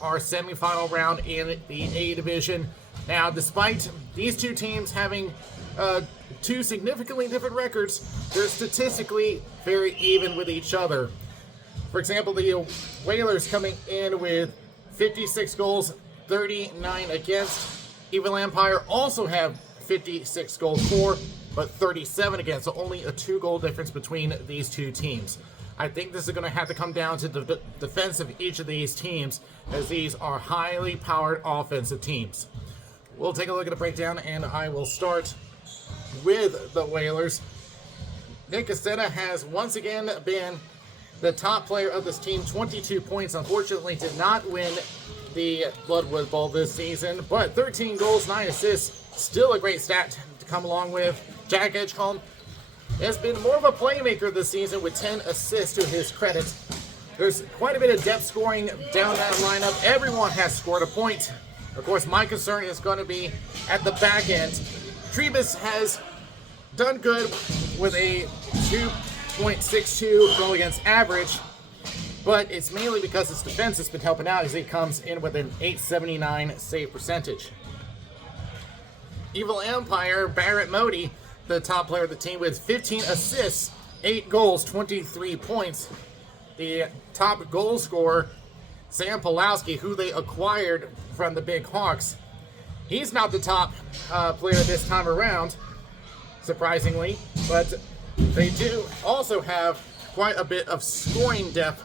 Our semifinal round in the A division. Now, despite these two teams having two significantly different records, they're statistically very even with each other. For example, the Whalers coming in with 56 goals, 39 against. Evil Empire also have 56 goals for, but 37 against, so only a 2-goal difference between these two teams. I think this is going to have to come down to the defense of each of these teams, as these are highly powered offensive teams. We'll take a look at a breakdown, and I will start with the Whalers. Nick Cassetta has once again been the top player of this team, 22 points. Unfortunately, did not win the Bloodwood Bowl this season, but 13 goals, 9 assists, still a great stat to come along with. Jack Edgecombe has been more of a playmaker this season with 10 assists to his credit. There's quite a bit of depth scoring down that lineup. Everyone has scored a point. Of course, my concern is going to be at the back end. Trebus has done good with a 2.62 goal against average, but it's mainly because his defense has been helping out as he comes in with an 879 save percentage. Evil Empire, Barrett Modi, the top player of the team with 15 assists, 8 goals, 23 points. The top goal scorer, Sam Pulowski, who they acquired from the Big Hawks. He's not the top player this time around, surprisingly, but they do also have quite a bit of scoring depth,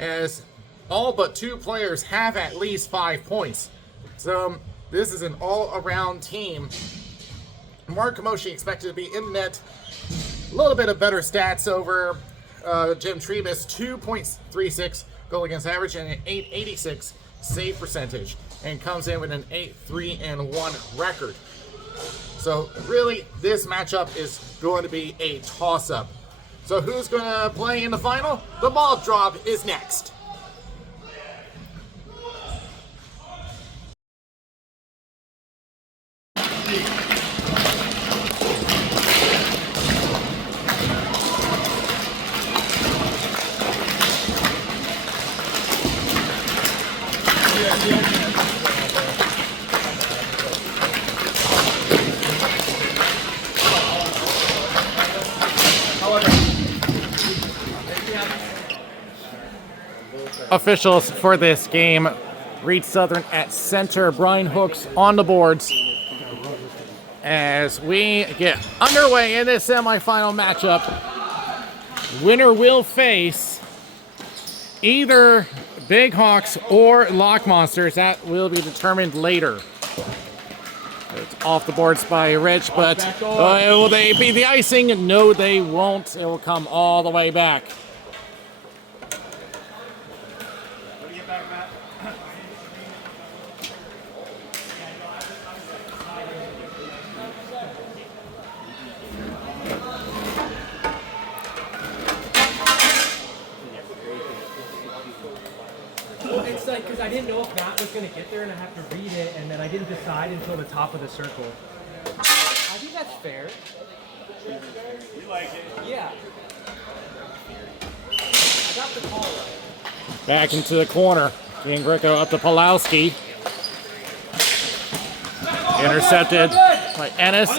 as all but 2 players have at least 5 points. So this is an all-around team. Mark Kamoshi expected to be in the net. A little bit of better stats over Jim Trebus, 2.36 goal against average and an 886 save percentage, and comes in with an 8-3-1 record. So really, this matchup is going to be a toss-up. So who's going to play in the final? The ball drop is next. Officials for this game: Reed Southern at center, Brian Hooks on the boards. As we get underway in this semifinal matchup, winner will face either Big Hawks or Lock Monsters. That will be determined later. It's off the boards by Rich, but will they be the icing? No, they won't. It will come all the way back. It's like, because I didn't know if Matt was going to get there and I have to read it, and then I didn't decide until the top of the circle. I think that's fair. We like it. Yeah. I got the call right. Back into the corner. Ian Greco up to Pulowski. Intercepted by Ennis.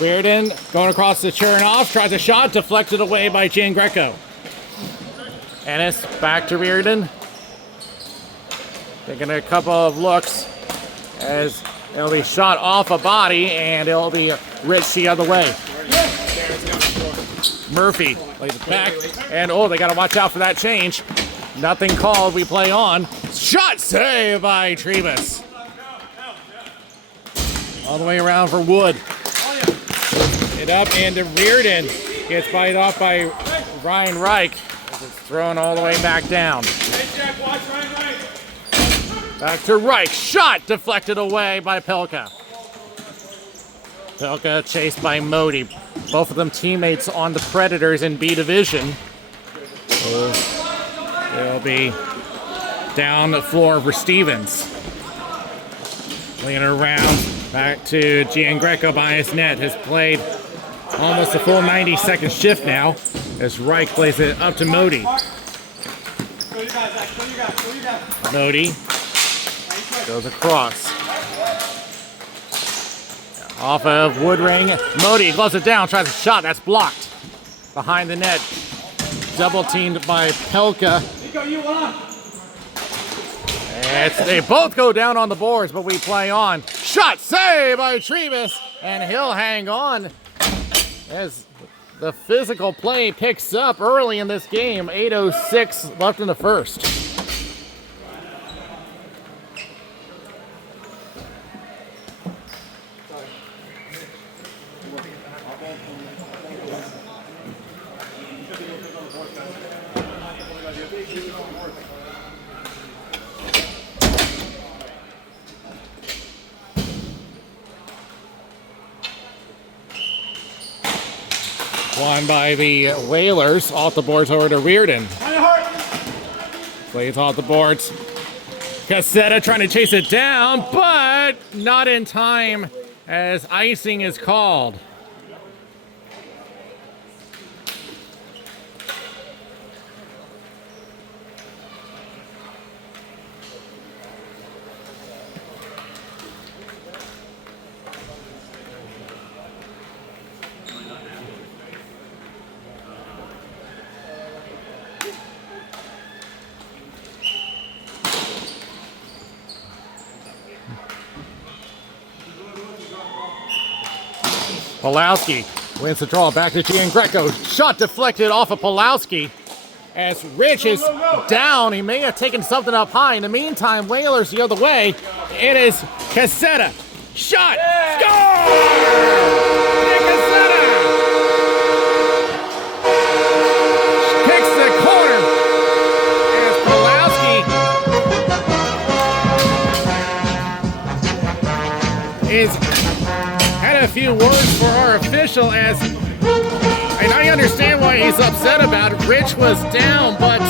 Reardon going across the Chernoff. Tries a shot. Deflected away by Jan Greco. Ennis back to Reardon. Taking a couple of looks as it'll be shot off a body, and it'll be Rich the other way. Murphy plays it back, and they got to watch out for that change. Nothing called. We play on. Shot save by Trebus. All the way around for Wood. It up into Reardon. Gets bite off by Ryan Reich. It's thrown all the way back down. Back to Reich. Shot deflected away by Pelka. Pelka chased by Modi. Both of them teammates on the Predators in B Division. So they'll be down the floor for Stevens. Playing around. Back to Giangreco by his net. Has played almost a full 90-second shift now as Reich plays it up to Modi. Modi goes across. Off of Woodring. Modi gloves it down, tries a shot. That's blocked. Behind the net. Double teamed by Pelka. They both go down on the boards, but we play on. Shot save by Trevis, and he'll hang on as the physical play picks up early in this game. 8:06 left in the first. Won by the Whalers. Off the boards over to Reardon. Plays off the boards. Cassetta trying to chase it down, but not in time as icing is called. Pulowski wins the draw. Back to Giangreco. Shot deflected off of Pulowski as Rich is down. He may have taken something up high. In the meantime, Whalers the other way. It is Cassetta. Shot. Score! Nick Cassetta kicks the corner as Pulowski is had a few words for our official and I understand why he's upset about it. Rich was down, but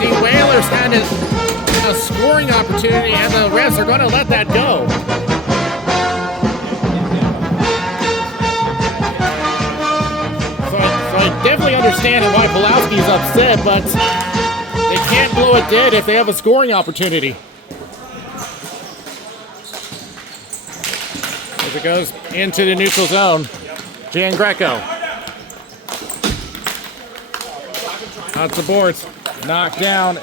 the Whalers had a scoring opportunity and the refs are going to let that go. So I definitely understand why Pulowski's upset, but they can't blow it dead if they have a scoring opportunity. As it goes into the neutral zone, Giangreco. Out the boards, knocked down.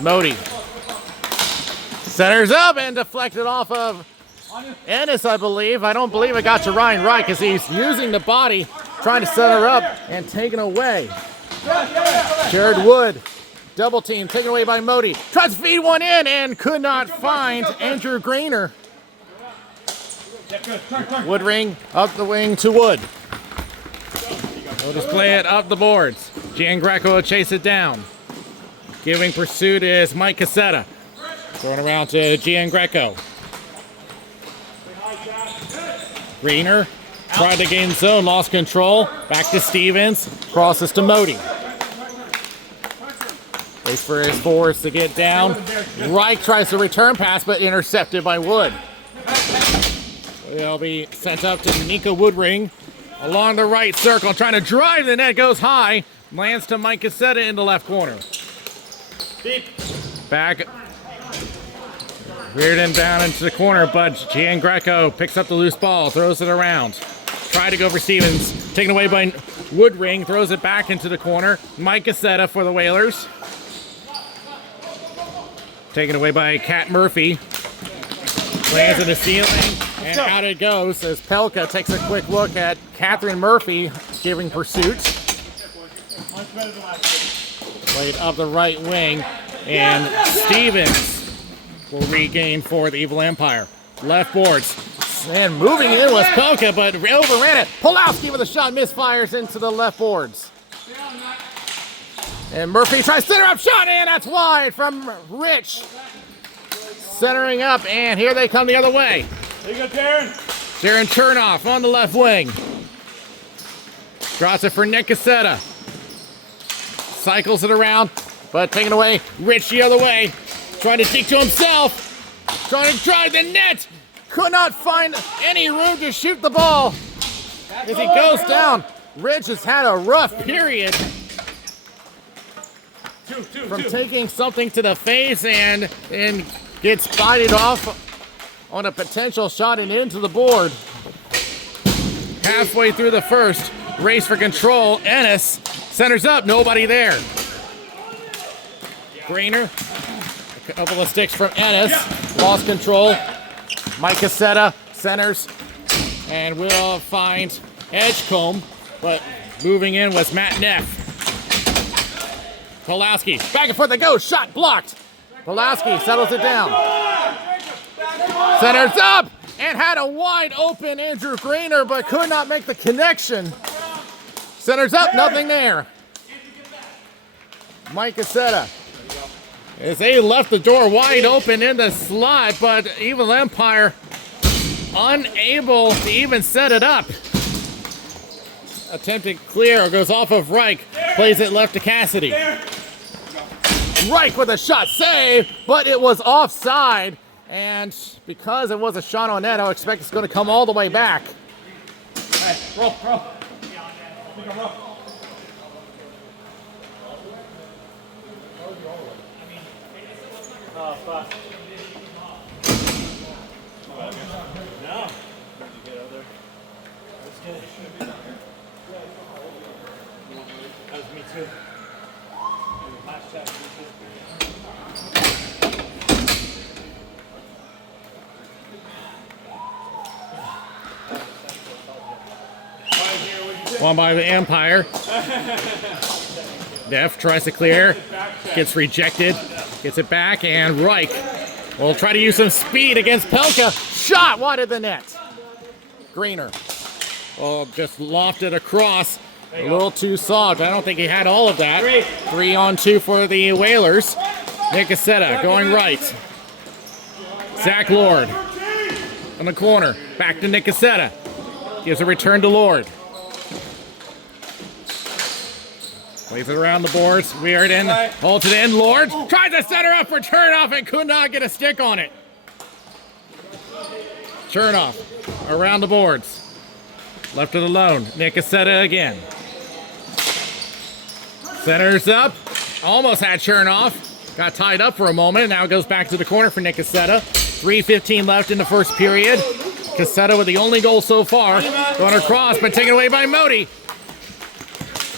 Modi. Centers up and deflected off of Ennis, I believe. I don't believe it got to Ryan Wright because he's using the body, trying to center up and taken away. Jared Wood. Double team taken away by Modi. Tries to feed one in and could not find Andrew Greener. Woodring up the wing to Wood. We'll just play it up the boards. Giangreco will chase it down. Giving pursuit is Mike Cassetta. Throwing around to Giangreco. Greener tried to gain zone, lost control. Back to Stevens. Crosses to Modi. Waits for his forwards to get down. Reich tries to return pass, but intercepted by Wood. They'll be sent up to Nico Woodring along the right circle, trying to drive the net, goes high, lands to Mike Cassetta in the left corner. Back, Reardon down into the corner, but Giangreco picks up the loose ball, throws it around. Try to go for Stevens, taken away by Woodring, throws it back into the corner. Mike Cassetta for the Whalers. Taken away by Kat Murphy. Lands in the ceiling, and out it goes as Pelka takes a quick look at Catherine Murphy giving pursuit. Played up the right wing, and Stevens will regain for the Evil Empire. Left boards, and moving in was Pelka, but overran it. Pulowski with a shot, misfires into the left boards. And Murphy tries center up shot, and that's wide from Rich. Centering up, and here they come the other way. There you go, Darren. Darren Chernoff on the left wing. Draws it for Nick Cassetta. Cycles it around, but taken away. Rich the other way. Trying to dig to himself. Trying to drive the net. Could not find any room to shoot the ball. As he goes down, Rich has had a rough period. From taking something to the face and gets bited off on a potential shot and into the board. Halfway through the first, race for control. Ennis centers up, nobody there. Greener, a couple of sticks from Ennis, lost control. Mike Cassetta centers, and we'll find Edgecombe, but moving in was Matt Neff. Pulaski, back and forth they go, shot blocked. Pulaski settles it down. Centers up, and had a wide open Andrew Greener, but could not make the connection. Centers up, nothing there. Mike Cassetta. As they left the door wide open in the slot, but Evil Empire unable to even set it up. Attempted clear, goes off of Reich, plays it left to Cassidy. Reich with a shot save, but it was offside. And because it was a shot on net, I expect it's going to come all the way back. Hey, roll. Oh, fuck. No. That was me too. One by the Empire. Neff tries to clear, gets rejected, gets it back, and Reich will try to use some speed against Pelka. Shot wide of the net. Greener. Oh, just lofted across. A little too soft. I don't think he had all of that. 3-on-2 for the Whalers. Nick Cassetta going right. Zach Lord on the corner. Back to Nick Cassetta. Gives a return to Lord. Plays it around the boards. Weird in. Holds it in. Lord tries to center up for Chernoff and could not get a stick on it. Chernoff around the boards. Left it alone. Nick Cassetta again. Centers up. Almost had Chernoff. Got tied up for a moment. Now it goes back to the corner for Nick Cassetta. 3:15 left in the first period. Cassetta with the only goal so far. Going across, but taken away by Modi.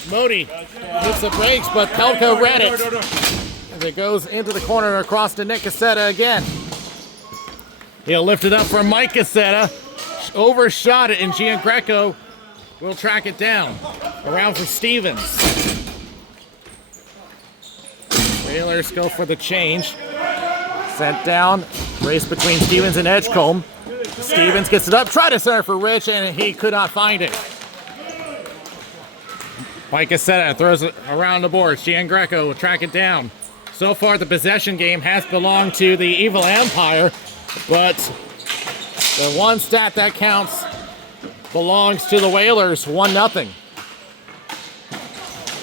Modi hits the brakes, but Pelka read it. As it goes into the corner and across to Nick Cassetta again. He'll lift it up for Mike Cassetta. Overshot it, and Gian Greco will track it down. Around for Stevens. Whalers go for the change. Sent down. Race between Stevens and Edgecombe. Stevens gets it up. Try to center for Rich, and he could not find it. Mike Cassetta throws it around the board. Gian Greco will track it down. So far, the possession game has belonged to the Evil Empire, but the one stat that counts belongs to the Whalers, 1-0.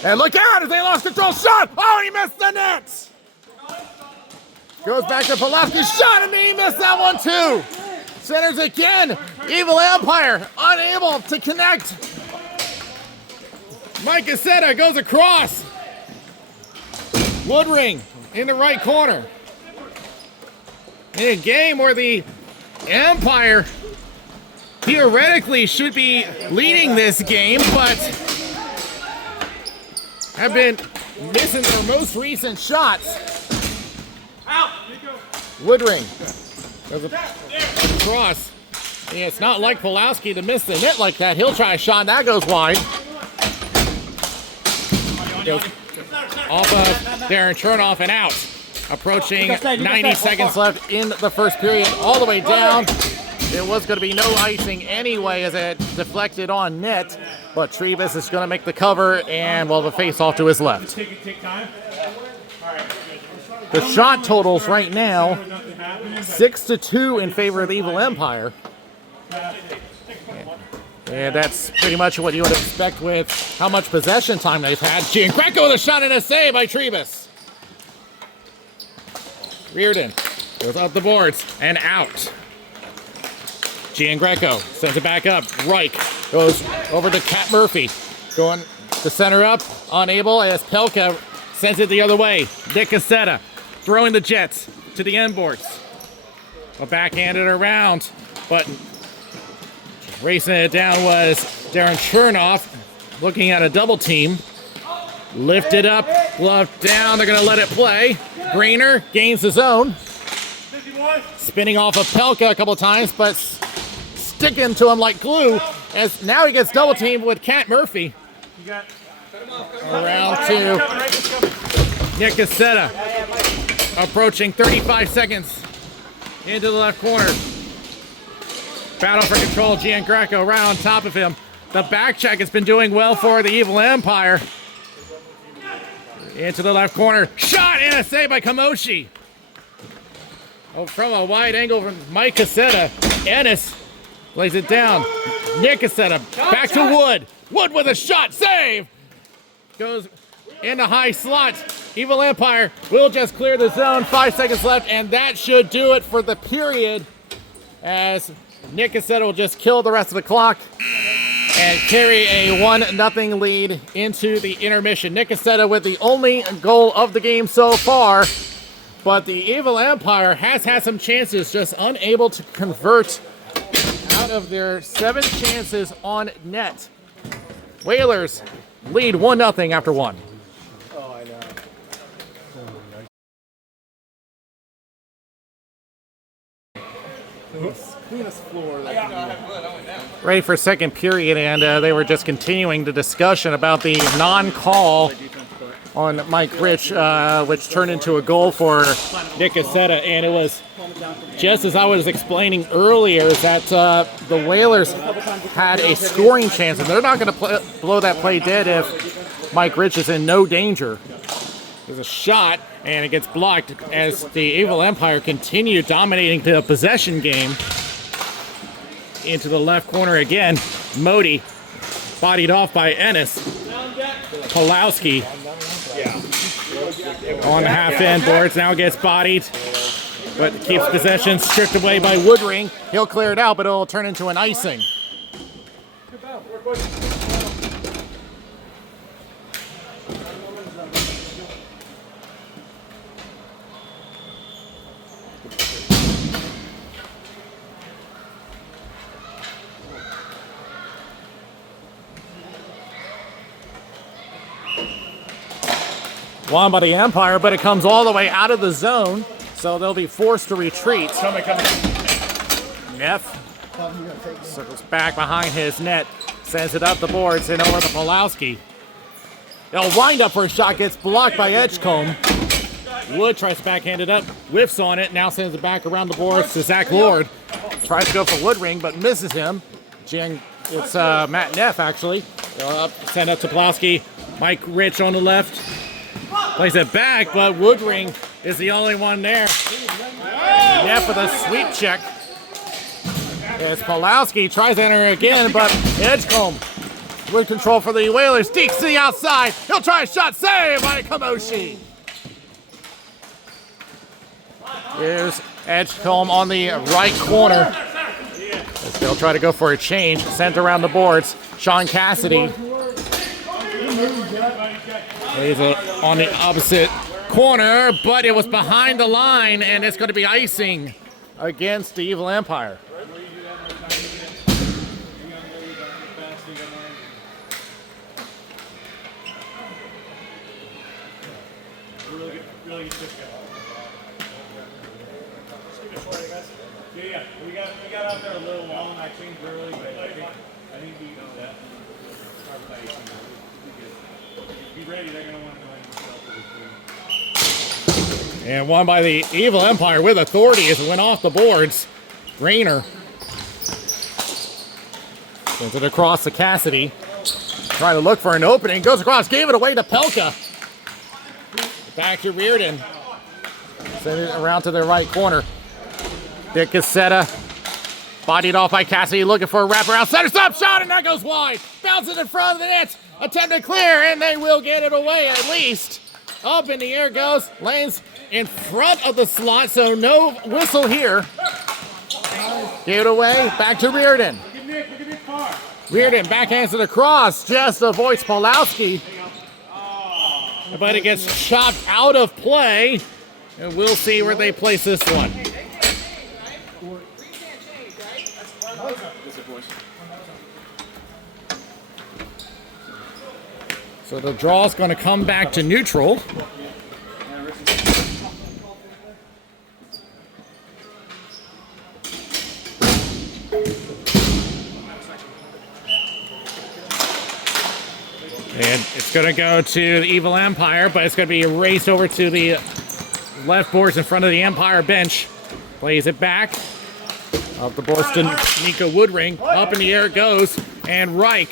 And look out as they lost control. Shot! Oh, he missed the net! Goes back to Pulaski. Shot, and he missed that one too! Centers again. Evil Empire unable to connect. Mike Cassetta goes across. Woodring in the right corner. In a game where the Empire theoretically should be leading this game, but have been missing their most recent shots. Woodring goes across. Yeah, it's not like Pulaski to miss the net like that. He'll try a shot, and that goes wide. Goes off of Darren Chernoff and out. Approaching 90 seconds left in the first period. All the way down. it was going to be no icing anyway as it deflected on net, but Trebus is going to make the cover and the face off to his left. Take time. All right. The shot totals right now 6-2 in favor of the Evil Empire. And that's pretty much what you would expect with how much possession time they've had. Giangreco with a shot and a save by Trebus. Reardon goes up the boards and out. Giangreco sends it back up. Reich goes over to Cat Murphy. Going to center up, unable as Pelka sends it the other way. Nick Cassetta throwing the Jets to the end boards. A backhanded around, but racing it down was Darren Chernoff, looking at a double team. Lifted up, glove down, they're gonna let it play. Greener gains his own. Spinning off of Pelka a couple times, but sticking to him like glue, as now he gets double teamed with Cat Murphy. Around to Nick Cassetta, approaching 35 seconds into the left corner. Battle for control, Giangreco right on top of him. The back check has been doing well for the Evil Empire. Into the left corner. Shot and a save by Kamoshi. Oh, from a wide angle from Mike Cassetta. Ennis lays it down. Nick Cassetta back to Wood. Wood with a shot. Save. Goes into high slot. Evil Empire will just clear the zone. 5 seconds left, and that should do it for the period, as Nick Cassetta will just kill the rest of the clock and carry a 1-0 lead into the intermission. Nick Cassetta with the only goal of the game so far, but the Evil Empire has had some chances, just unable to convert out of their 7 chances on net. Whalers lead 1-0 after 1. Ready for second period, and they were just continuing the discussion about the non-call on Mike Rich, which turned into a goal for Nick Cassetta, and it was just as I was explaining earlier that the Whalers had a scoring chance, and they're not going to blow that play dead if Mike Rich is in no danger. There's a shot, and it gets blocked as the Evil Empire continue dominating the possession game. Into the left corner again. Modi bodied off by Ennis. Pulowski on the half-end boards, now gets bodied, but keeps possession stripped away by Woodring. He'll clear it out, but it'll turn into an icing. Won by the Empire, but it comes all the way out of the zone, so they'll be forced to retreat. Neff circles back behind his net, sends it up the boards and over to Pulowski. They'll wind up for a shot, gets blocked by Edgecombe. Wood tries to backhand it up, whiffs on it, now sends it back around the boards to Zach Lord. Tries to go for Woodring, but misses him. It's Matt Neff, actually. Send up to Pulowski. Mike Rich on the left. Plays it back, but Woodring is the only one there. Neff with a sweep check. As Pulowski tries to enter again, but Edgecombe with control for the Whalers. Deeks to the outside. He'll try a shot. Save by Kamoshi. Here's Edgecombe on the right corner. As they'll try to go for a change. Sent around the boards. Sean Cassidy. He's on the opposite corner, but it was behind the line, and it's going to be icing against the Evil Empire. Really good yeah. We got out there a little long. I changed early, but I think we know that. Be ready. They're going to want to go ahead and And won by the Evil Empire with authority as it went off the boards. Rainer Sends it across to Cassidy. Trying to look for an opening. Goes across, gave it away to Pelka. Back to Reardon. Send it around to the right corner. Dick Cassetta. Bodied off by Cassidy, looking for a wraparound. Center stop shot, and that goes wide. Bounces in front of the net. Attempt to clear, and they will get it away at least. Up in the air goes. Lanes in front of the slot, so no whistle here. Gave it away. Back to Reardon. Reardon backhands it across. Just avoids Pawlowski. But it gets chopped out of play. And we'll see where they place this one. So the draw is going to come back to neutral. And it's going to go to the Evil Empire, but it's going to be erased over to the left boards in front of the Empire bench. Plays it back. Up the boards to Nico Woodring. Up in the air it goes. And Reich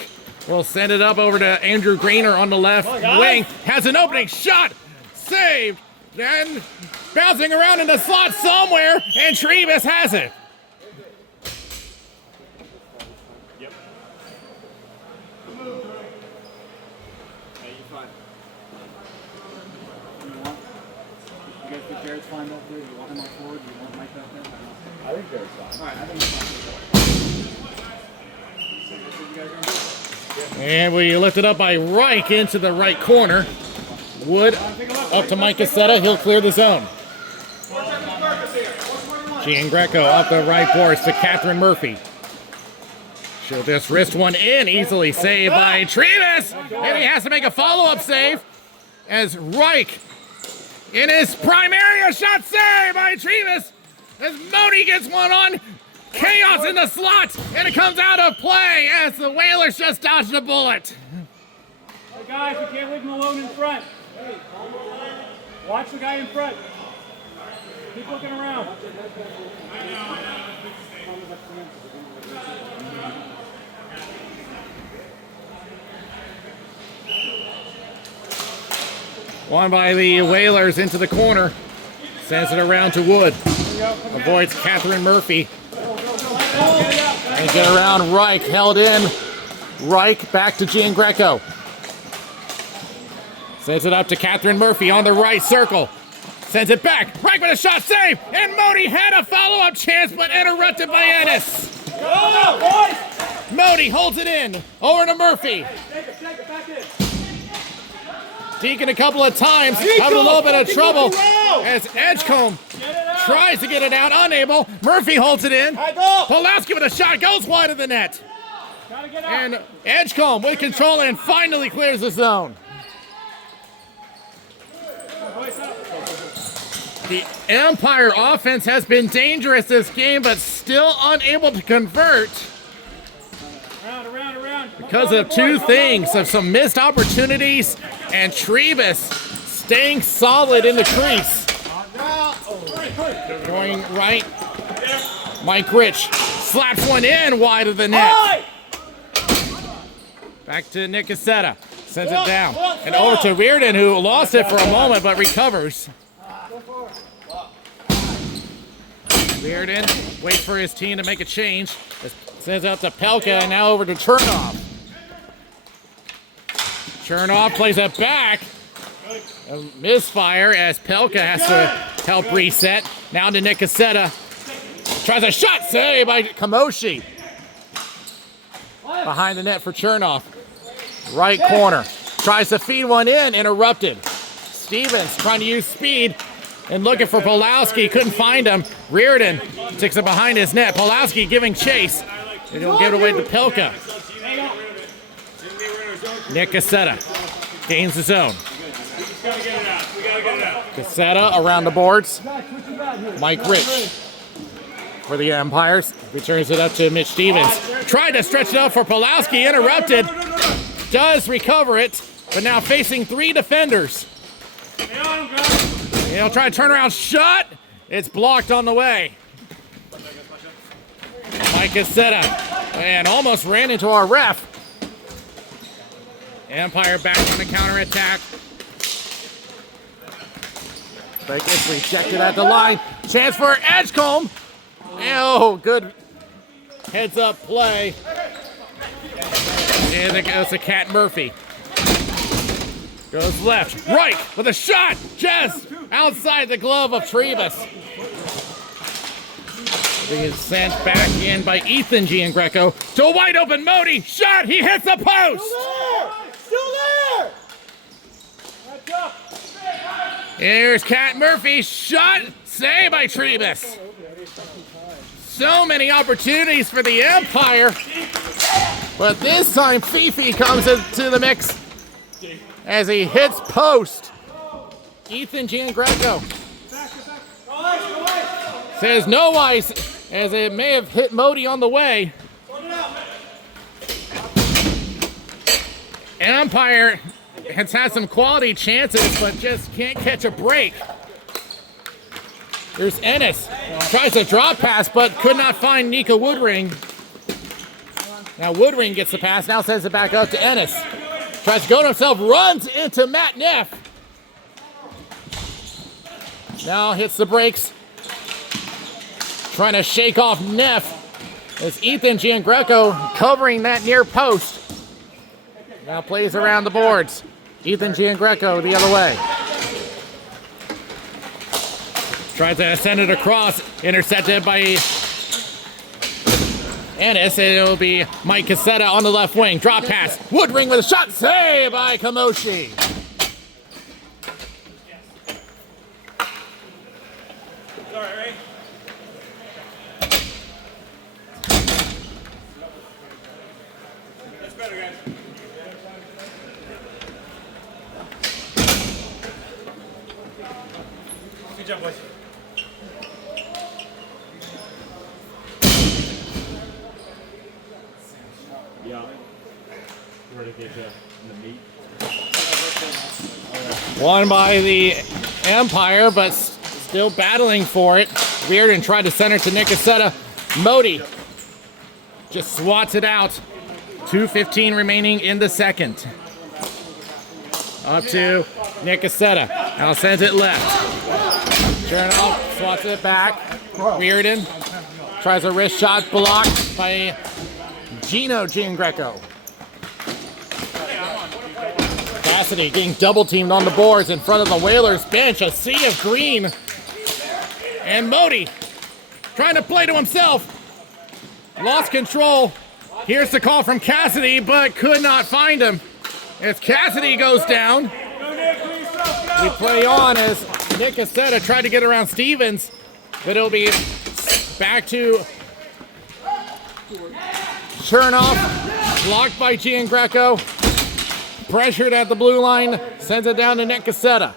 will send it up over to Andrew Grainer on the left wing. Has an opening shot. Saved. Then bouncing around in the slot somewhere. And Trevis has it. Jared's fine up there. You want him on forward? You want Mike up there? I think Jared's fine. All right, I think he's fine. And we lift it up by Reich into the right corner. Wood up to Mike Cassetta. He'll clear the zone. Giangreco up the right boards to Catherine Murphy. She'll just wrist one in. Easily saved by Trevis. And he has to make a follow-up save as Reich in his prime area, shot saved by Trevis as Modi gets one on. Chaos in the slot, and it comes out of play as the Whalers just dodged a bullet. Hey guys, you can't leave him alone in front. Watch the guy in front. Keep looking around. One by the Whalers into the corner. Sends it around to Wood. Avoids Catherine Murphy. And get around Reich. Held in. Reich back to Giangreco. Sends it up to Catherine Murphy on the right circle. Sends it back. Reich with a shot save. And Modi had a follow-up chance, but interrupted by Ennis. Modi holds it in. Over to Murphy. Deacon a couple of times, having a little bit of trouble as Edgecombe tries to get it out, unable. Murphy holds it in. Pawlowski with a shot, goes wide of the net. And Edgecombe with control and finally clears the zone. The Empire offense has been dangerous this game, but still unable to convert. Because of two things, of some missed opportunities and Trevis staying solid in the crease. Going right, Mike Rich slaps one in wide of the net. Back to Nick Cassetta, sends it down. And over to Reardon, who lost it for a moment but recovers. Reardon waits for his team to make a change. Sends out to Pelka and now over to Chernoff. Chernoff plays it back. A misfire as Pelka has to help reset. Now to Nick Cassetta. Tries a shot save by Kamoshi. Behind the net for Chernoff. Right corner. Tries to feed one in. Interrupted. Stevens trying to use speed and looking for Pawlowski. Couldn't find him. Reardon takes it behind his net. Pawlowski giving chase. And he'll give it away to Pelka. Nick Cassetta gains the zone. Cassetta around the boards. Mike Rich for the Empires. Returns it up to Mitch Stevens. Tried to stretch it up for Pawlowski. Interrupted. Does recover it, but now facing three defenders. He'll try to turn around shot. It's blocked on the way. Mike Cassetta And almost ran into our ref. Empire back on the counterattack. But gets rejected at the line. Chance for Edgecombe. Oh, good heads up play. And it goes to Cat Murphy. Goes left. Right with a shot. Just outside the glove of Trebus. He is sent back in by Ethan Giangreco to a wide open Modi. Shot. He hits the post. Still there! Here's Cat Murphy. Shot. Saved by Trebus. So many opportunities for the Empire. But this time Fifi comes into the mix as he hits post. Ethan Giangreco says no ice as it may have hit Modi on the way. Empire has had some quality chances but just can't catch a break. There's Ennis. Tries a drop pass but could not find Nika Woodring. Now Woodring gets the pass, now sends it back up to Ennis. Tries to go to himself, runs into Matt Neff. Now hits the brakes. Trying to shake off Neff. It's Ethan Giangreco covering that near post. Now plays around the boards. Ethan Giangreco the other way. Tries to send it across, intercepted by Ennis, and it'll be Mike Cassetta on the left wing. Drop pass. Woodring with a shot. Save by Kamoshi. All right, ready? That's better, guys. Good job, boys. Yeah. Where to get you in the meat? Won by the Empire, but still battling for it. Reardon tried to center to Nick Cassetta. Modi just swats it out. 2:15 remaining in the second. Up to Nick Cassetta. Now sends it left. Chernow swats it back. Reardon tries a wrist shot blocked by Gino Giangreco. Cassidy getting double teamed on the boards in front of the Whalers bench. A sea of green. And Modi trying to play to himself. Lost control. Here's the call from Cassidy, but could not find him. As Cassidy goes down, we play on as Nick Cassetta tried to get around Stevens, but it'll be back to Chernoff, blocked by Giangreco, pressured at the blue line, sends it down to Nick Cassetta.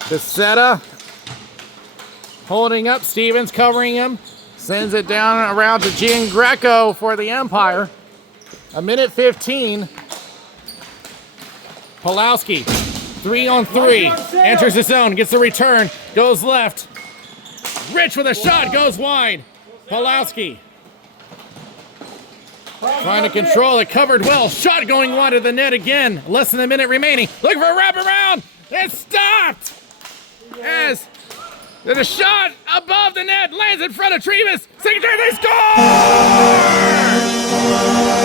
Cassetta holding up, Stevens covering him, sends it down around to Giangreco for the Empire. A minute 15. Pulowski, 3-on-3, enters the zone, gets the return, goes left. Rich with a shot, goes wide. Pulowski trying to control it, covered well. Shot going wide of the net again. Less than a minute remaining. Looking for a wraparound. It's stopped. As the shot above the net lands in front of Trebus. Second time they score!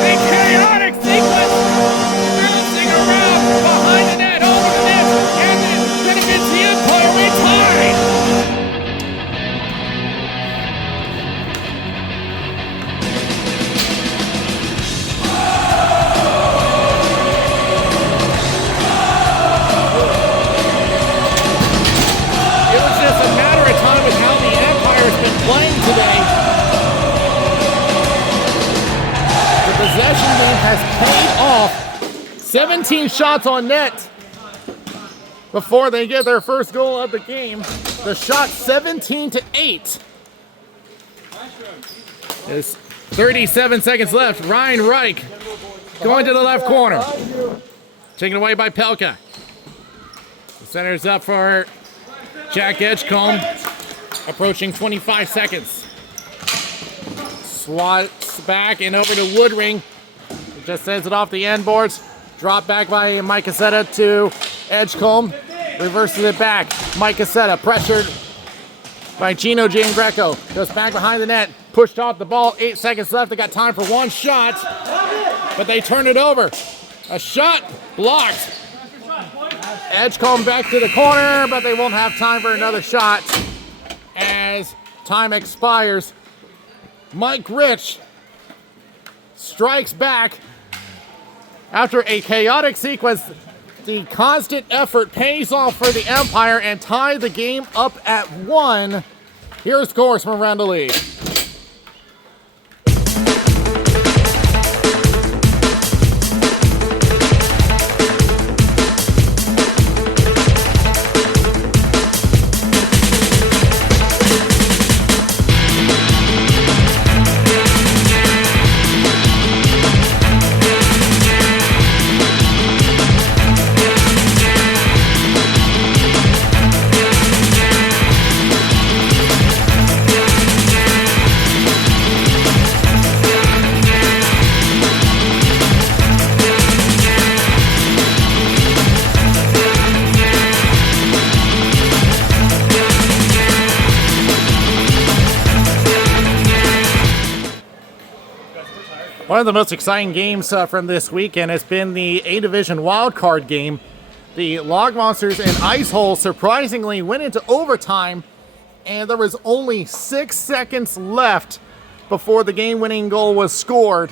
A chaotic sequence. Bouncing around behind the net, over the net, and then benefits the Empire. We tie. Playing today. The possession game has paid off. 17 shots on net before they get their first goal of the game. The shot 17-8. There's 37 seconds left. Ryan Reich going to the left corner. Taken away by Pelka. The center's up for Jack Edgecombe. Approaching 25 seconds. Swats back and over to Woodring. He just sends it off the end boards. Drop back by Mike Cassetta to Edgecombe. Reverses it back. Mike Cassetta pressured by Gino Giangreco. Goes back behind the net. Pushed off the ball. 8 seconds left. They got time for one shot. But they turn it over. A shot blocked. Edgecombe back to the corner, but they won't have time for another shot as time expires. Mike Rich strikes back. After a chaotic sequence, the constant effort pays off for the Empire and tie the game up at 1. Here are scores from around the league. One of the most exciting games from this weekend has been the A-Division wildcard game. The Log Monsters and Ice Hole surprisingly went into overtime, and there was only 6 seconds left before the game-winning goal was scored.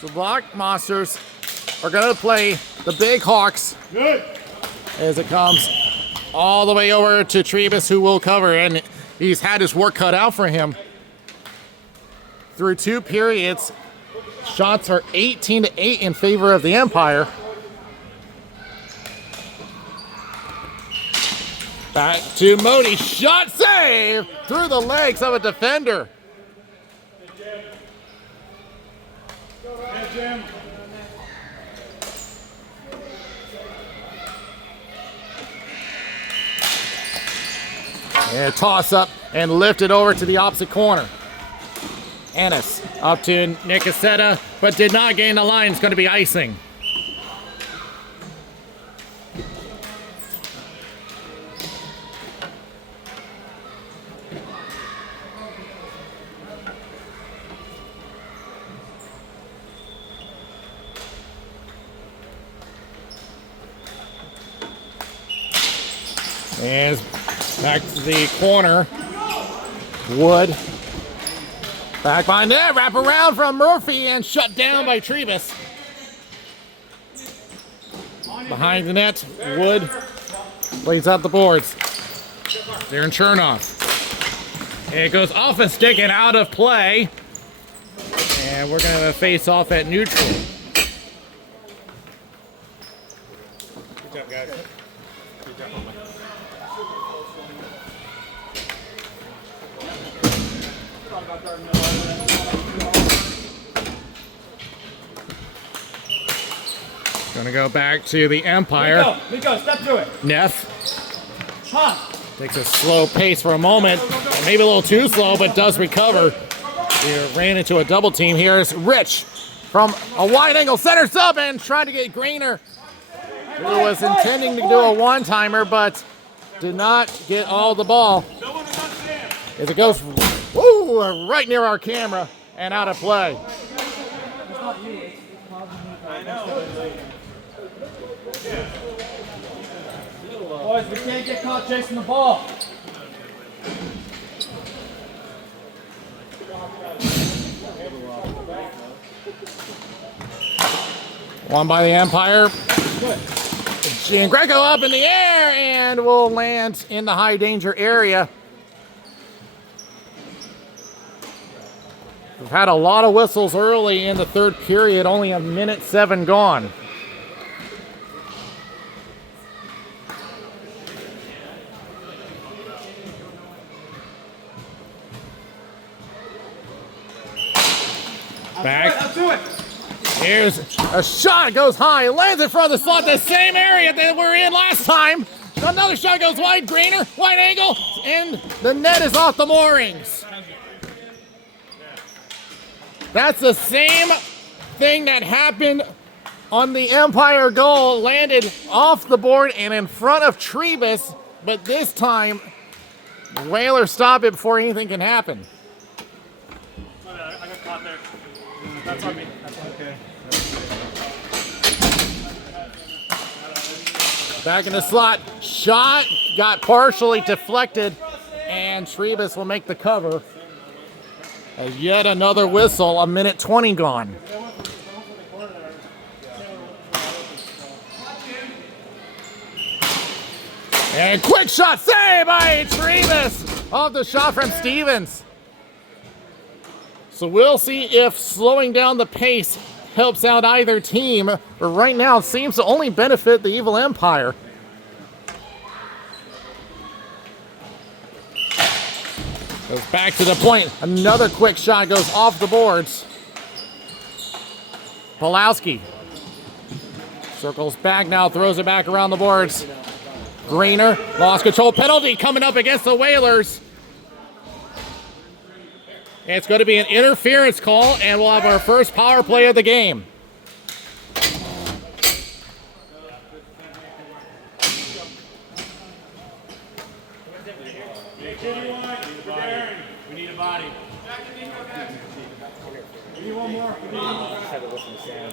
The Log Monsters are going to play the Big Hawks as it comes all the way over to Trebus, who will cover, and he's had his work cut out for him. Through 2 periods, shots are 18-8 in favor of the Empire. Back to Modi, shot save through the legs of a defender. And toss up and lift it over to the opposite corner. Ennis up to Nick Cassetta, but did not gain the line. It's going to be icing. And back to the corner. Wood. Back by net, wrap around from Murphy and shut down by Trebus. Behind the net, Wood plays out the boards. Darren Chernoff. It goes off a stick and out of play. And we're going to face off at neutral. Good job, guys. Good job. Gonna go back to the Empire. Nico, step through it. Neff Huh. takes a slow pace for a moment, maybe a little too slow, but does recover. He ran into a double team. Here's Rich from a wide angle center sub and tried to get Grainer, who was intending to do a one-timer, but did not get all the ball. As it goes right near our camera and out of play. I know. Boys, we can't get caught chasing the ball. Won by the Empire. Giangreco up in the air and will land in the high danger area. We've had a lot of whistles early in the third period, only 1:07 gone. Back. Let's do it. Here's a shot, goes high, lands in front of the slot, the same area that we were in last time. Another shot goes wide, Grainer, wide angle, and the net is off the moorings. That's the same thing that happened on the Empire goal, landed off the board and in front of Trebus, but this time, the Whalers stop it before anything can happen. I got caught there. That's on me. That's okay. Back in the slot, shot got partially deflected, and Trebus will make the cover. As yet another whistle, a minute 20 gone. And quick shot save by Trebus off the shot from Stevens. So we'll see if slowing down the pace helps out either team, but right now it seems to only benefit the Evil Empire. Goes back to the point. Another quick shot goes off the boards. Pulowski circles back now, throws it back around the boards. Greener lost control. Penalty coming up against the Whalers. It's going to be an interference call, and we'll have our first power play of the game. We need a body. We need one more. Just had to listen to Sam.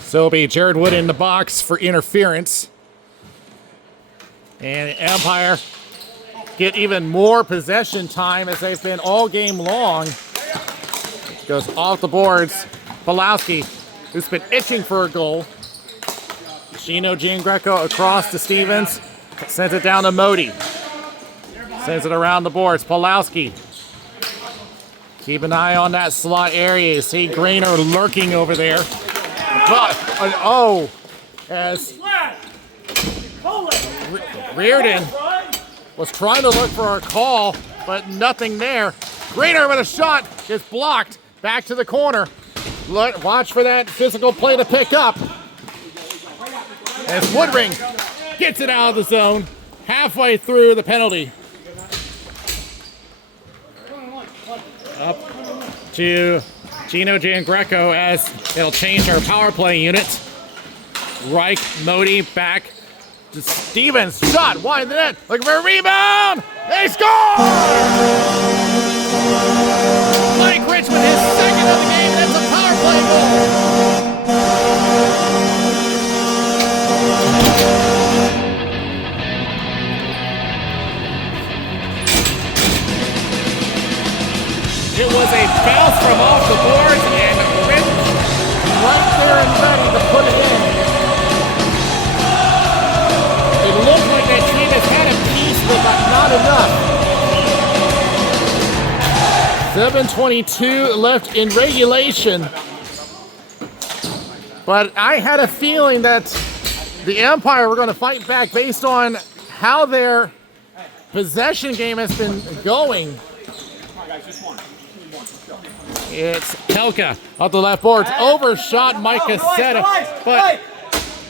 So it'll be Jared Wood in the box for interference. And Empire get even more possession time as they've been all game long. Goes off the boards. Pulowski, who's been itching for a goal. Gino Giangreco across to Stevens. Sends it down to Modi. Sends it around the boards. Pulowski. Keep an eye on that slot area. You see Greener lurking over there. But, as Reardon was trying to look for a call, but nothing there. Greener with a shot is blocked. Back to the corner. Watch for that physical play to pick up. As Woodring gets it out of the zone, halfway through the penalty. Up to Gino Giangreco as it'll change our power play unit. Reich, Modi, back to Stevens. Shot wide the net. Looking for a rebound. They score! Mike Richmond, his second of the game. That's a power play goal. It was a bounce from off the boards and Rich right there and ready to put it in. It looked like that team has had a piece, but not enough. 7:22 left in regulation. But I had a feeling that the Empire were going to fight back based on how their possession game has been going. It's Kelka off the left boards. Overshot Mike Cassetta.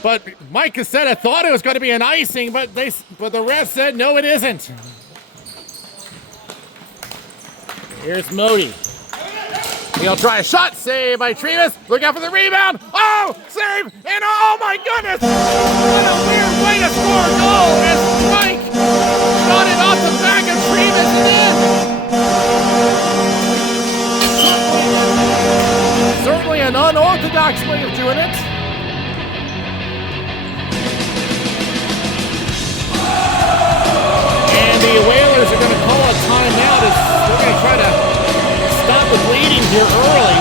But Mike Cassetta thought it was going to be an icing, but the ref said no, it isn't. Here's Modi. He'll try a shot. Save by Trebus. Look out for the rebound. Oh, save. And oh my goodness. What a weird way to score a goal as Mike shot it off the back of Trebus and in. Certainly an unorthodox way of doing it. And the Whalers are going to call a timeout as they're going to try to stop the bleeding here early.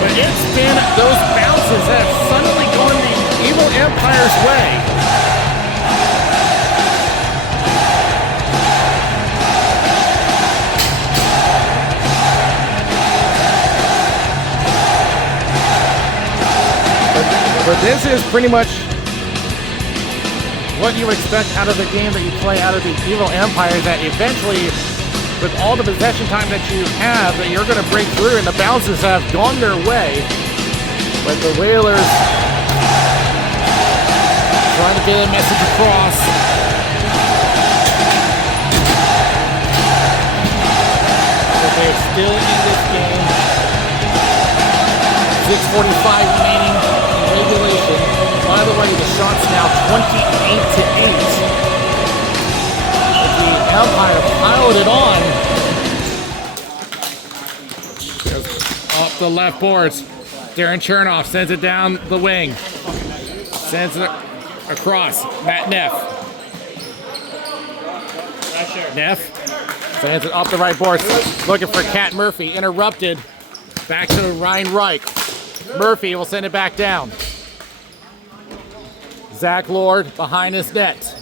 But it's been those bounces that have suddenly gone the Evil Empire's way. But this is pretty much what you expect out of the game that you play out of the Evil Empire, that eventually with all the possession time that you have, that you're going to break through, and the bounces have gone their way. But the Whalers trying to get a message across. But they're still in this game. 6:45 remaining in regulation. By the way, the shot's now 28-8. The Empire piled it on. Off the left boards. Darren Chernoff sends it down the wing. Sends it across. Matt Neff. Neff sends it up the right boards. Looking for Cat Murphy. Interrupted. Back to Ryan Reich. Murphy will send it back down. Zach Lord behind his net.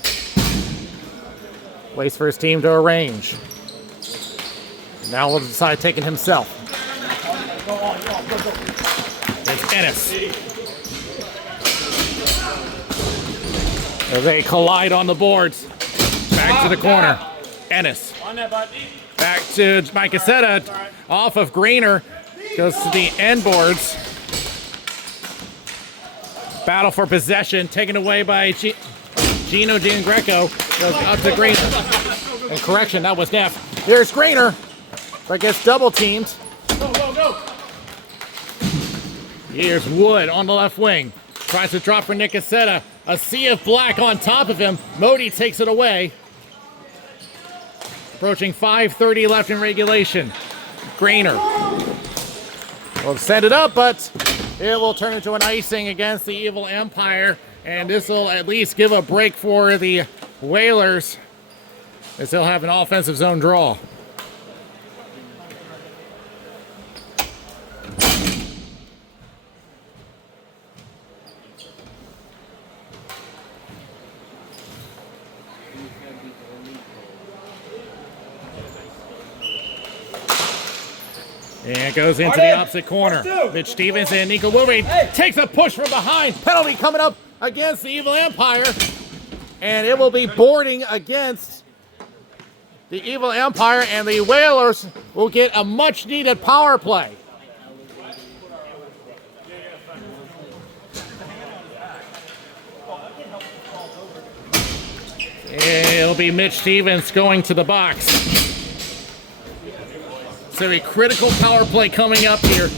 Waits for his team to arrange. Now will decide taking himself. It's Ennis. As they collide on the boards. Back to the corner. Ennis. Back to Mike Cassetta. Off of Greener. Goes to the end boards. Battle for possession. Taken away by Gino Giangreco. Goes out to Greener. And correction, that was Neff. There's Greener. But gets double teamed. Go. Here's Wood on the left wing. Tries to drop for Nick Cassetta. A sea of black on top of him. Modi takes it away. Approaching 5:30 left in regulation. Greener will send it up, but it will turn into an icing against the Evil Empire. And this will at least give a break for the Whalers, as they'll have an offensive zone draw. And it goes into the opposite corner. Mitch Stevens and Nico Wilby takes a push from behind. Penalty coming up against the Evil Empire. And it will be boarding against the Evil Empire. And the Whalers will get a much needed power play. It'll be Mitch Stevens going to the box. So a critical power play coming up here.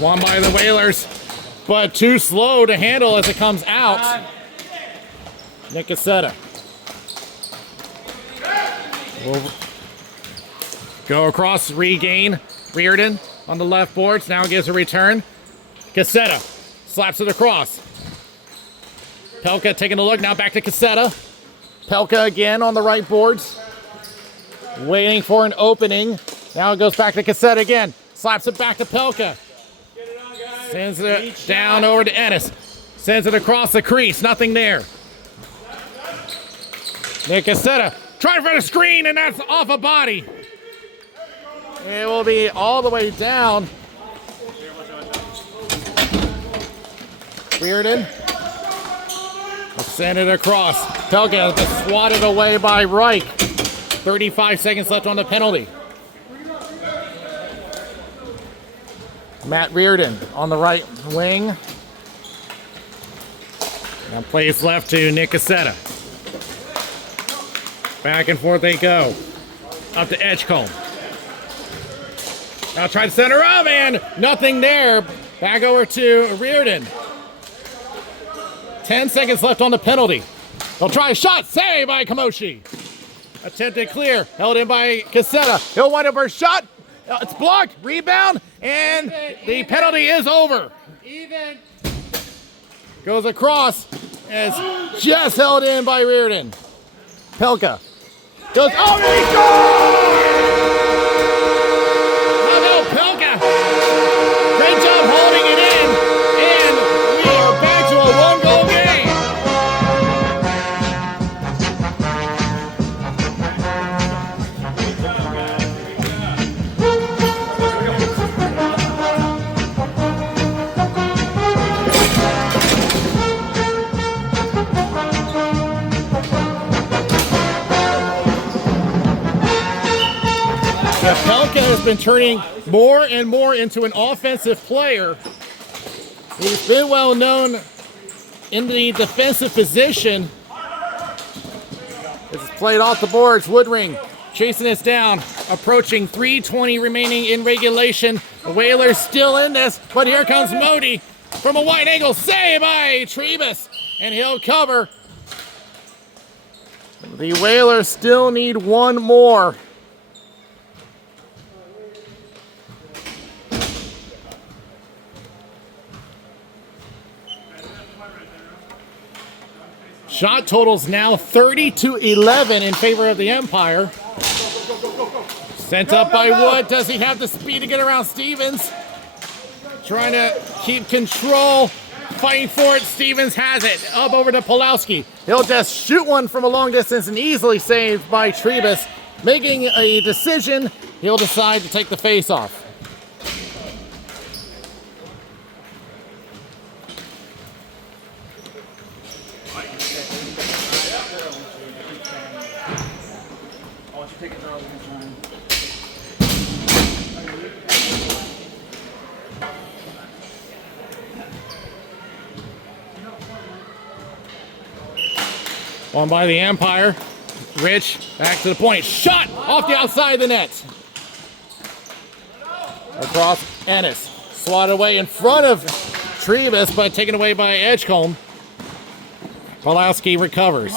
Won by the Whalers, but too slow to handle as it comes out. Nick Cassetta will go across, regain. Reardon on the left boards, now gives a return. Cassetta slaps it across. Pelka taking a look, now back to Cassetta. Pelka again on the right boards. Waiting for an opening. Now it goes back to Cassetta again. Slaps it back to Pelka. Sends it down over to Ennis. Sends it across the crease, nothing there. Nick Cassetta trying for the screen, and that's off a body. It will be all the way down. Reardon will send it across. Pelka gets swatted away by Reich. 35 seconds left on the penalty. Matt Reardon on the right wing. Now plays left to Nick Cassetta. Back and forth they go. Up to Edgecombe. Now try to center up, and nothing there. Back over to Reardon. 10 seconds left on the penalty. They'll try a shot. Saved by Kamoshi. Attempted clear. Held in by Cassetta. He'll wind up for a shot. It's blocked. Rebound. And the penalty is over. Even. Goes across. As just held in by Reardon. Pelka goes. Oh, and he scores! No, Pelka. Great job holding it in. And we are back to a one-goal game. Pelka has been turning more and more into an offensive player. He's been well known in the defensive position. This is played off the boards. Woodring chasing this down, approaching 3:20 remaining in regulation. The Whalers still in this, but here comes Modi from a wide angle. Save by Trebus, and he'll cover. The Whalers still need one more. Shot totals now 30-11 in favor of the Empire. Sent up by Wood. Does he have the speed to get around Stevens? Trying to keep control. Fighting for it. Stevens has it. Up over to Pulowski. He'll just shoot one from a long distance and easily saved by Trebus. Making a decision. He'll decide to take the face off. On by the Empire. Rich, back to the point. Shot off the outside of the net. Across Ennis. Swatted away in front of Trebus, but taken away by Edgecombe. Pulowski recovers.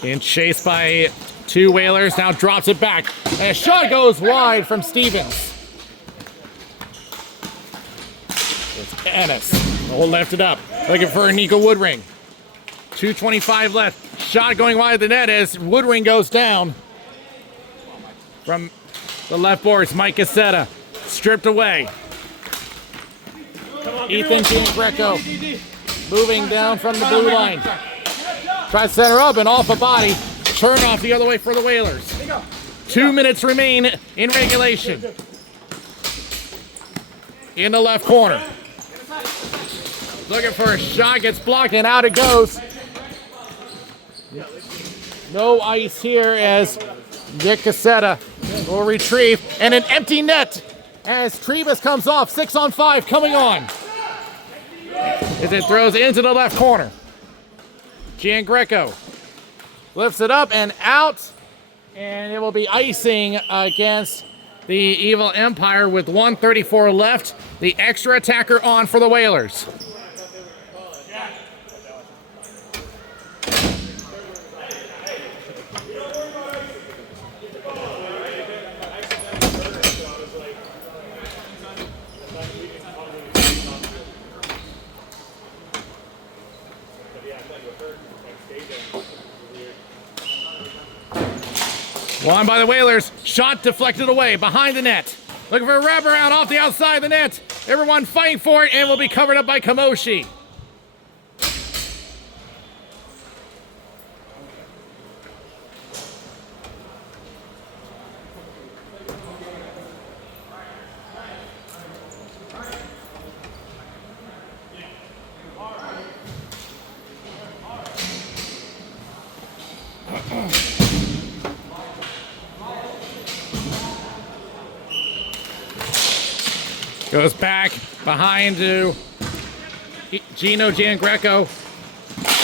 Being chased by two Whalers. Now drops it back. And a shot goes wide from Stevens. It's Ennis. We'll lift it up. Looking for Nico Woodring. 2:25 left. Shot going wide of the net as Woodring goes down. From the left boards, Mike Cassetta stripped away. Ethan Giangreco moving down from the blue line. Tries to center up and off a body. Turn off the other way for the Whalers. 2 minutes remain in regulation. In the left corner. Looking for a shot, gets blocked and out it goes. No ice here as Nick Cassetta will retrieve, and an empty net as Trebus comes off. 6-on-5 coming on. As it throws into the left corner. Giangreco lifts it up and out, and it will be icing against the Evil Empire with 1:34 left. The extra attacker on for the Whalers. Won by the Whalers. Shot deflected away behind the net. Looking for a wraparound off the outside of the net. Everyone fighting for it and will be covered up by Kamoshi. Goes back behind to Gino Giangreco.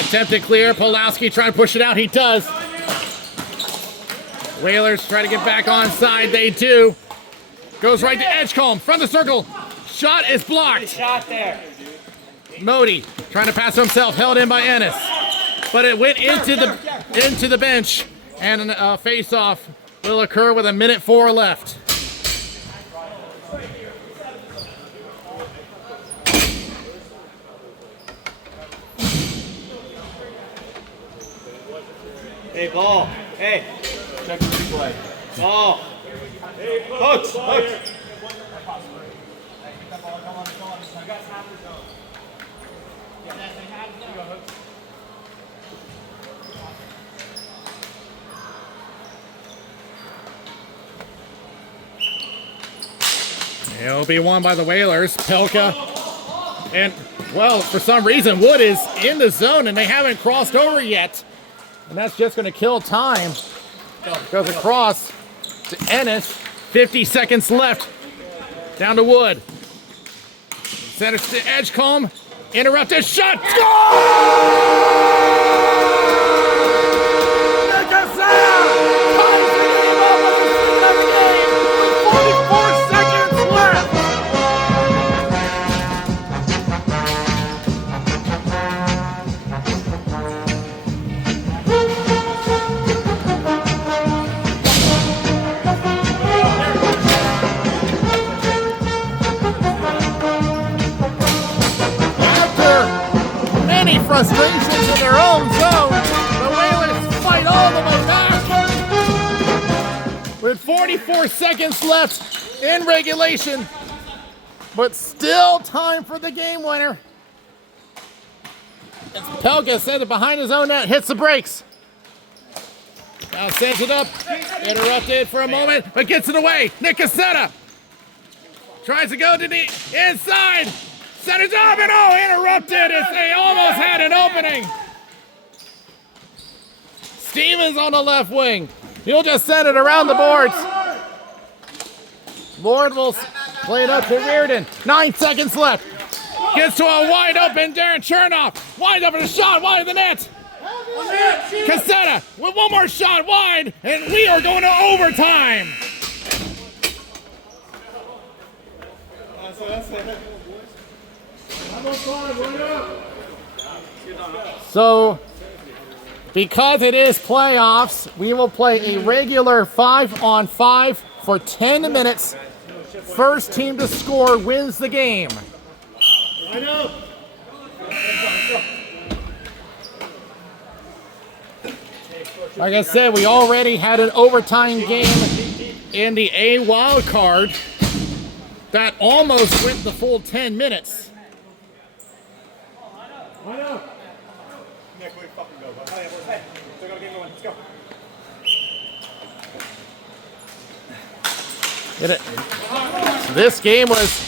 Attempted clear. Pulowski trying to push it out. He does. Whalers try to get back onside. They do. Goes right to Edgecombe from the circle. Shot is blocked. Shot there. Modi trying to pass himself. Held in by Ennis. But it went into the bench. And a face-off will occur with 1:04 left. Hey, ball. Hey. Check the replay. Ball. Hooks. Hooks. It'll be won by the Whalers. Pelka. And, well, for some reason, Wood is in the zone and they haven't crossed over yet. And that's just going to kill time. Goes across. to Ennis. 50 seconds left. Down to Wood. Centers to Edgecombe. Interrupted shot. Frustrations in their own zone, the Whalers fight all the way back. With 44 seconds left in regulation, but still time for the game winner. As Pelka sends it behind his own net, hits the brakes. Now sends it up, interrupted for a moment, but gets it away. Nick Cassetta tries to go to the inside. Centers up and interrupted as they almost had an opening. Stevens on the left wing. He'll just send it around the boards. Lord will play it up to Reardon. 9 seconds left. Gets to a wide open Darren Chernoff. Wide open a shot wide of the net. Cassetta with one more shot wide, and we are going to overtime. So, because it is playoffs, we will play a regular 5-on-5 for 10 minutes. First team to score wins the game. Like I said, we already had an overtime game in the A wild card that almost went the full 10 minutes. Nick, we fucking go. Hey, still got a game going. Let's go. This game was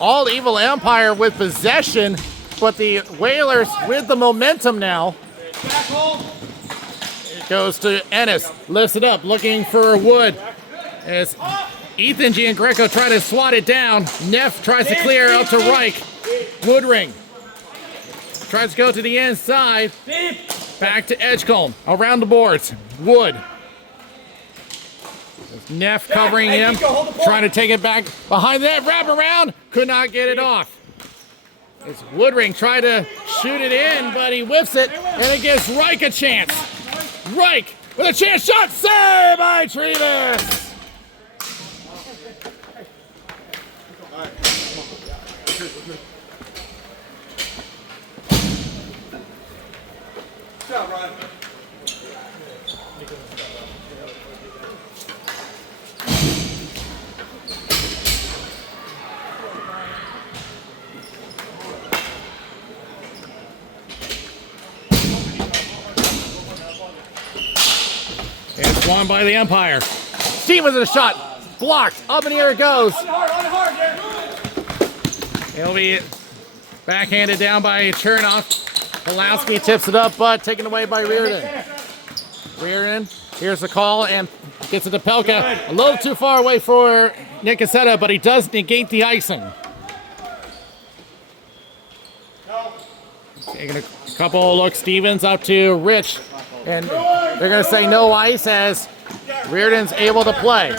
all Evil Empire with possession, but the Whalers with the momentum now. It goes to Ennis, lifts it up, looking for Wood. As Ethan Giangreco try to swat it down. Neff tries to clear out to Reich. Woodring tries to go to the inside. Back to Edgecombe. Around the boards. Wood. Neff covering him. Trying to take it back behind that. Wrap around. Could not get it off. As Woodring tried to shoot it in, but he whips it. And it gives Reich a chance. Reich with a chance shot. Save by Trevis. It's won by the Empire. Stevens with a shot. Blocked. Up in the air it goes. It'll be backhanded down by Chernoff. Pulowski tips it up, but taken away by Reardon. Reardon, here's the call and gets it to Pelka. A little too far away for Nick Cassetta, but he does negate the icing. Taking a couple of looks. Stevens up to Rich. And they're going to say no ice as Reardon's able to play.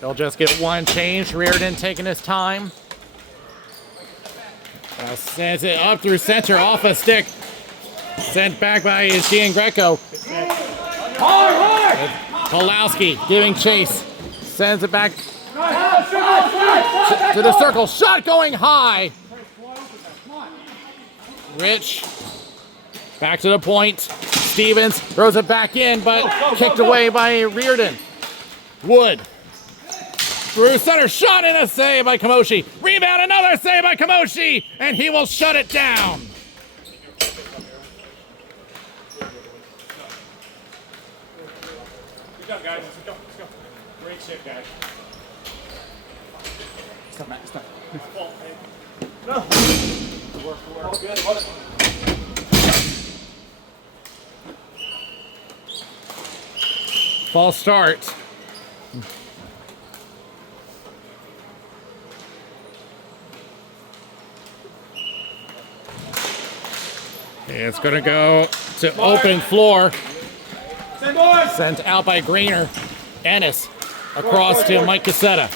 They'll just get one change. Reardon taking his time. Sends it up through center, off a stick. Sent back by Giangreco. Pulowski giving chase. Sends it back to the circle. Shot going high. Rich. Back to the point. Stevens throws it back in, but kicked away by Reardon. Wood. Through center, shot and a save by Kamoshi. Rebound, another save by Kamoshi, and he will shut it down. Good job, guys. Let's go. Let's go. Great shit, guys. Stop, Matt. Stop. No. Work. All good. Love it. False start. It's going to go to open floor. Sent out by Greener. Ennis across to Mike Cassetta.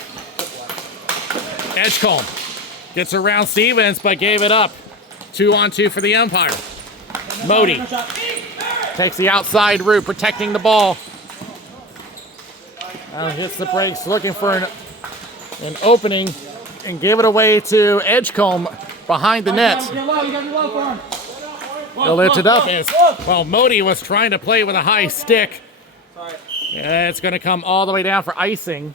Edgecombe gets around Stevens, but gave it up. 2-on-2 for the umpire. Modi takes the outside route, protecting the ball. Hits the brakes, looking for an opening, and give it away to Edgecombe behind the net. They'll lift it up as well. Modi was trying to play with a high stick. It's going to come all the way down for icing.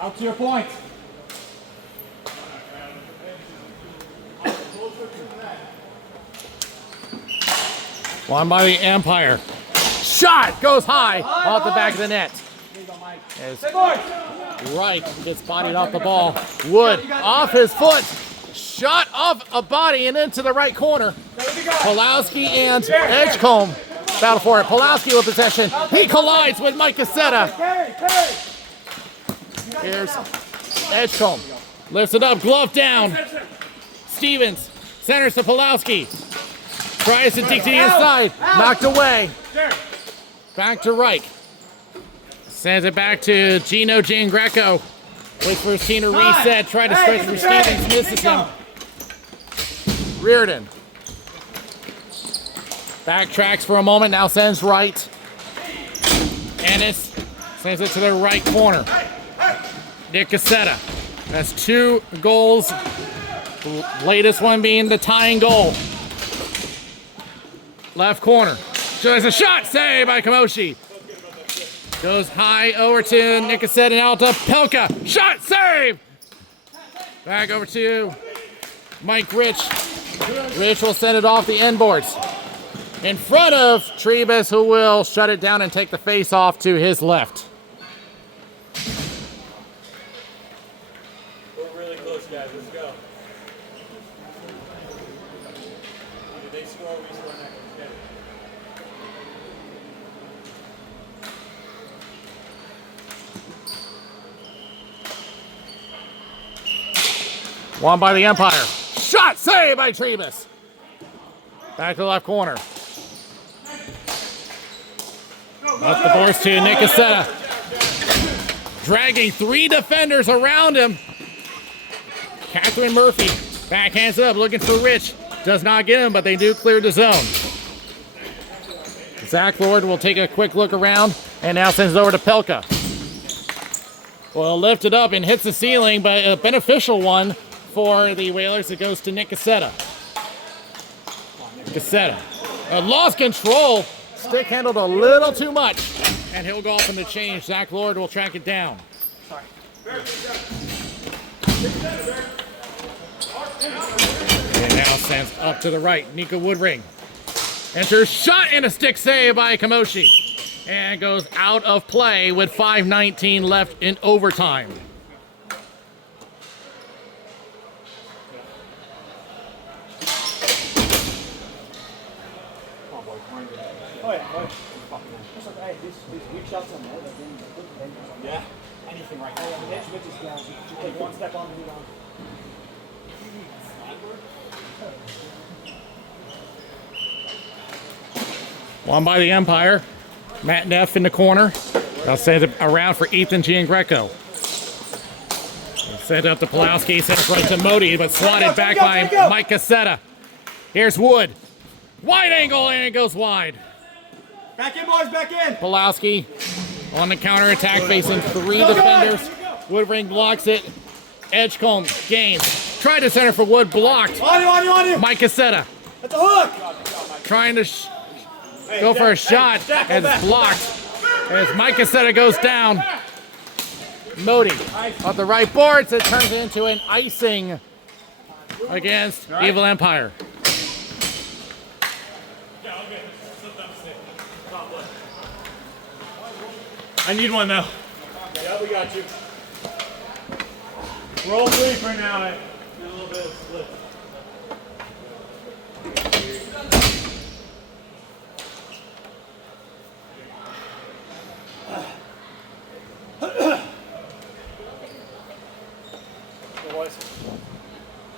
Out to your point. One by the umpire. Shot goes high off the back of the net. As Wright gets bodied off the ball. Wood off his foot. Shot off a body and into the right corner. Pulowski and Edgecombe battle for it. Pulowski with possession. He collides with Mike Cassetta. Here's Edgecombe. Lifts it up. Glove down. Stevens centers to Pulowski. Tries to dig to the inside. Knocked away. Back to Reich. Sends it back to Gino Giangreco. Waits for his team to reset. Try to stretch for Stevens. Misses him. Reardon. Backtracks for a moment. Now sends right. Ennis sends it to the right corner. Nick Cassetta. That's 2 goals. The latest one being the tying goal. Left corner. There's a shot saved by Kamoshi. Goes high over to Nick Cassetta and out to Pelka. Shot save! Back over to Mike Rich. Rich will send it off the end boards. In front of Trebus, who will shut it down and take the face off to his left. We're really close, guys. Let's go. Either they score or we score next. Okay. One by the umpire. Shot saved by Trebus. Back to the left corner. Up the boards to Nick Cassetta. Dragging 3 defenders around him. Catherine Murphy backhands it up, looking for Rich. Does not get him, but they do clear the zone. Zach Lord will take a quick look around and now sends it over to Pelka. Well, lift it up and hits the ceiling, but a beneficial one for the Whalers. It goes to Nick Cassetta. Cassetta lost control. Stick handled a little too much, and he'll go off in the change. Zach Lord will track it down. And now sends up to the right. Nico Woodring enters, shot and a stick save by Kamoshi, and goes out of play with 5:19 left in overtime. Yeah, anything right now. Take 1 step on the move on. One by the umpire. Matt Neff in the corner. I'll send it around for Ethan Giangreco. Sent up to Pulowski, sent it right to Modi, but swatted back by Mike Cassetta. Here's Wood. Wide angle, and it goes wide. Back in, boys, back in. Pulowski on the counterattack, facing 3 defenders. Woodring blocks it. Edgecombe gains. Tried to center for Wood, blocked. On you. Mike Cassetta At the hook. trying to go for a shot, and it's blocked. As Mike Cassetta goes down. Modi off the right boards. It turns into an icing against Evil Empire. I need one though. Yeah, we got you. Roll 3 for now. A little bit of slip.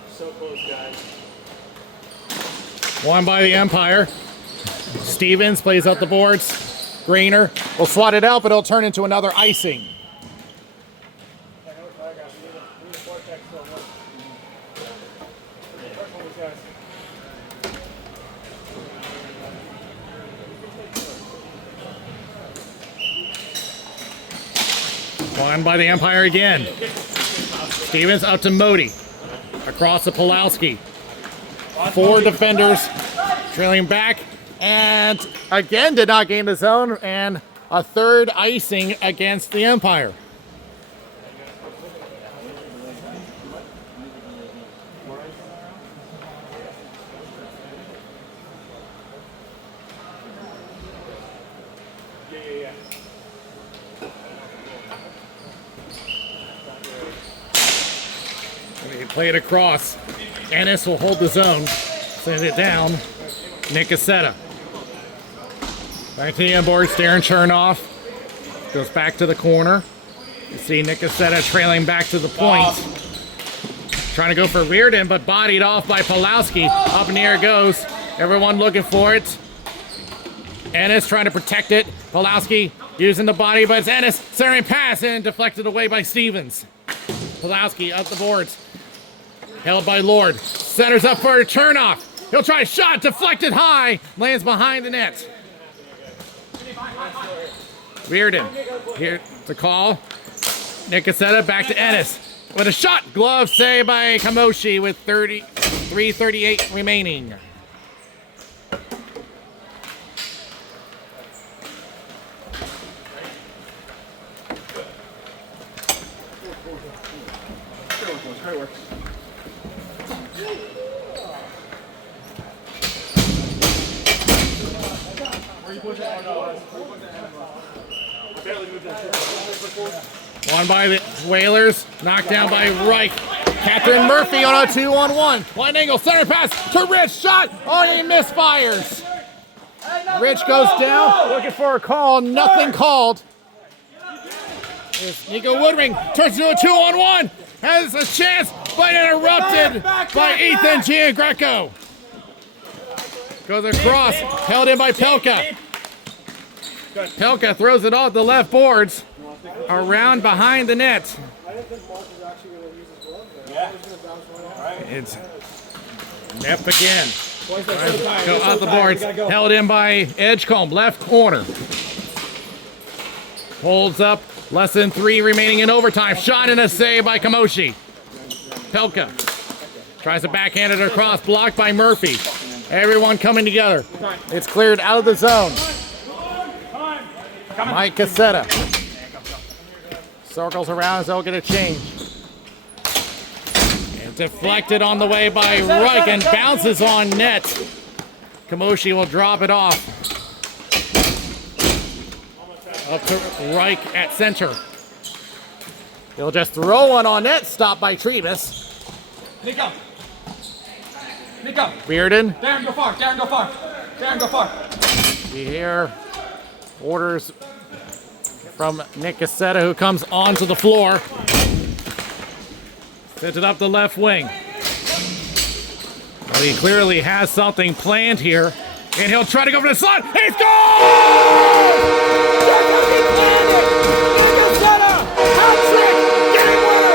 So close, guys. Won by the umpire. Stevens plays up the boards. Greener will swat it out, but it'll turn into another icing. Won by the umpire again. Stevens up to Modi. Across to Pulowski. 4 defenders trailing back, and again did not gain the zone, and a third icing against the umpire. They play it across. Ennis will hold the zone. Send it down. Nicossetta. Back to the inboard. Darren Chernoff goes back to the corner. You see Nicossetta trailing back to the point. Trying to go for Reardon, but bodied off by Pulowski. Up in the air goes. Everyone looking for it. Ennis trying to protect it. Pulowski using the body, but it's Ennis. Centering pass and deflected away by Stevens. Pulowski up the boards. Held by Lord. Centers up for a Chernoff. He'll try a shot. Deflected high. Lands behind the net. Reardon. Here to call. Nicossetta back to Ennis. With a shot. Glove save by Kamoshi with 3:38 remaining. Won by the Whalers, knocked down by Reich. Catherine Murphy on a 2-on-1. Wide angle, center pass to Rich, shot. Oh, he misfires. Rich goes down, looking for a call, nothing called. Here's Nico Woodring, turns to a 2-on-1. Has a chance, but interrupted by Ethan Giangreco. Goes across, held in by Pelka. Pelka throws it off the left boards, around behind the net. It's Neff again. Go out the boards, held in by Edgecombe, left corner. Holds up, less than 3 remaining in overtime. Shot and a save by Kamoshi. Pelka tries to backhand it across, blocked by Murphy. Everyone coming together. It's cleared out of the zone. Mike Cassetta circles around, so he'll get a change. And deflected on the way by Reich and bounces on net. Kamoshi will drop it off. Up to Reich at center. He'll just throw one on net, stopped by Trevis. Nico. Nico. Bearden. Darren, go far. Darren, go far. Darren, go far. You hear orders from Nick Cassetta, who comes onto the floor. Sends it up the left wing. Well, he clearly has something planned here, and he'll try to go for the slot. He's gone! Hat-trick! Game winner!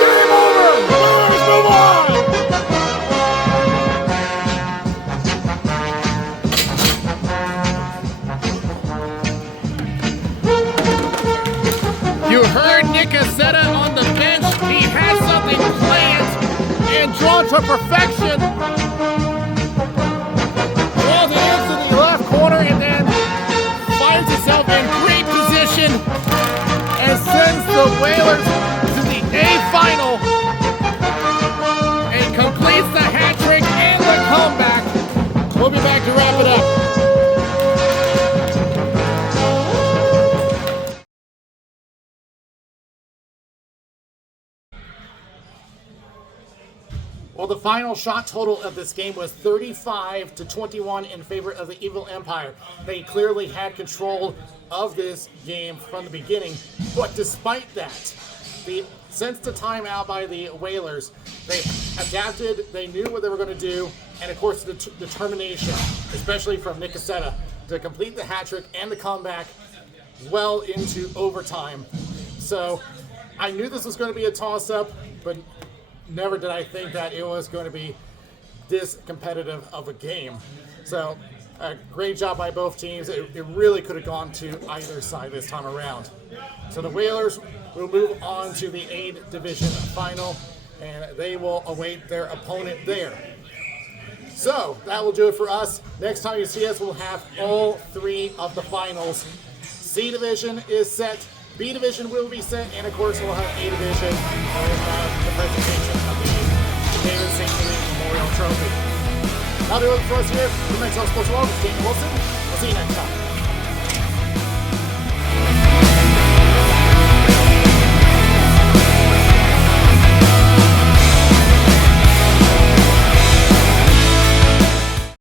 Game over! Brewers move on! You heard Nick Cassetta on the bench. He has something planned and drawn to perfection. Draws it into the left corner and then finds himself in great position and sends the Whalers to the A final and completes the hat trick and the comeback. We'll be back to wrap it up. the final shot total of this game was 35-21 in favor of the Evil Empire. They clearly had control of this game from the beginning, but despite that, since the timeout by the Whalers, they adapted, they knew what they were going to do, and of course the determination, especially from Nick Cassetta, to complete the hat trick and the comeback well into overtime. So I knew this was going to be a toss-up, but never did I think that it was going to be this competitive of a game. So a great job by both teams. It really could have gone to either side this time around. So the Whalers will move on to the A Division final, and they will await their opponent there. So that will do it for us. Next time you see us, we'll have all three of the finals. C Division is set, B Division will be set, and of course we'll have A Division, and we'll have the presentation of the David St. Louis Memorial Trophy. That'll do it for us here. For Men's Health Sports World, it's Daniel Wilson. We'll see you next time.